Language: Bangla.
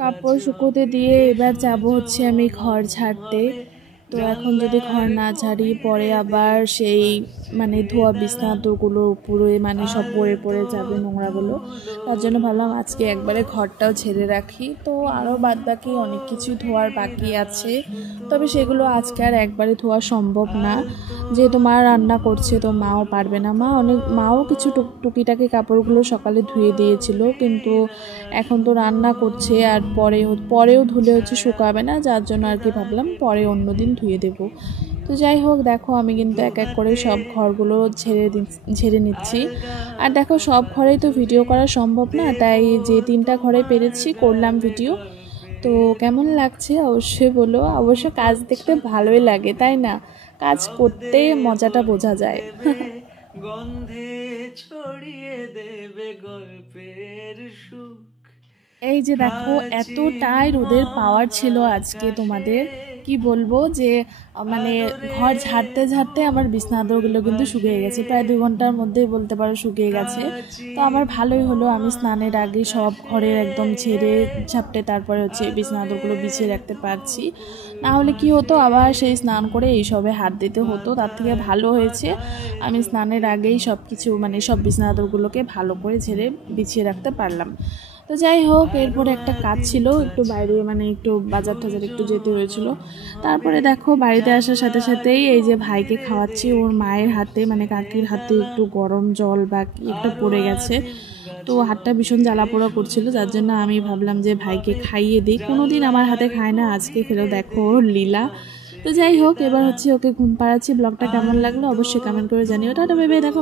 কাপড় শুকোতে দিয়ে এবার যাব হচ্ছে আমি ঘর ঝাড়তে। তো এখন যদি ঘর না ঝাড়ি পরে আবার সেই মানে ধোয়া বিছানাগুলো উপরে মানে সব পড়ে পড়ে যাবে নোংরাগুলো। তার জন্য ভাবলাম আজকে একবারে ঘরটাও ঝেড়ে রাখি। তো আরও বাদ বাকি অনেক কিছু ধোয়ার বাকি আছে, তবে সেগুলো আজকে আর একবারে ধোয়া সম্ভব না, যেহেতু মা রান্না করছে তো মাও পারবে না। মাও কিছু টুকিটাকি কাপড়গুলো সকালে ধুয়ে দিয়েছিল, কিন্তু এখন তো রান্না করছে আর পরেও ধুলে হচ্ছে শুকাবে না, যার জন্য আর কি ভাবলাম পরে অন্যদিন ধুয়ে দেব। তো যাই হোক, দেখো আমি কিন্তু এক এক করে সব ঘরগুলো ঝেড়ে নিচ্ছি। আর দেখো সব ঘরেই তো ভিডিও করা সম্ভব না, তাই যে 3টা ঘরে পেরেছি করলাম ভিডিও। তো কেমন লাগছে অবশ্যই বলো। অবশ্য কাজ দেখতে ভালোই লাগে, তাই না? কাজ করতে মজাটা বোঝা যায়। গন্ধে ছড়িয়ে দেবে গল্পের সুখ। এই যে দেখো এতটাই রোদের পাওয়ার ছিল আজকে, তোমাদের কি বলবো যে মানে ঘর ঝাড়তে ঝাড়তে আমার বিছানাগুলো কিন্তু শুকিয়ে গেছে, প্রায় 2 ঘন্টার মধ্যেই বলতে পারো শুকিয়ে গেছে। তো আমার ভালোই হলো, আমি স্নানের আগে সব ঘরের একদম ঝেড়ে ঝাপটে তারপরে হচ্ছে বিছানাগুলো বিছিয়ে রাখতে পারছি। না হলে কি হতো, আবার সেই স্নান করে এইসবে হাত দিতে হতো। তার থেকে ভালো হয়েছে আমি স্নানের আগেই সব কিছু মানে সব বিছানাগুলোকে ভালো করে ঝেড়ে বিছিয়ে রাখতে পারলাম। তো যাই হোক, এরপরে একটা কাজ ছিল, একটু বাইরে মানে একটু বাজার টাজার একটু যেতে হয়েছিল। তারপরে দেখো বাড়িতে আসার সাথে সাথেই এই যে ভাইকে খাওয়াচ্ছি, ওর মায়ের হাতে মানে কাকির হাতে একটু গরম জল বা একটা পড়ে গেছে, তো হাতটা ভীষণ জ্বালা পোড়া করছিল, যার জন্য আমি ভাবলাম যে ভাইকে খাইয়ে দিই। কোনোদিন আমার হাতে খায় না, আজকে খেলো দেখো লীলা। তো যাই হোক, এবার হচ্ছে ওকে ঘুম পাড়াচ্ছি। ব্লগটা কেমন লাগলো অবশ্যই কমেন্ট করে জানিও। Tata, bye bye. দেখো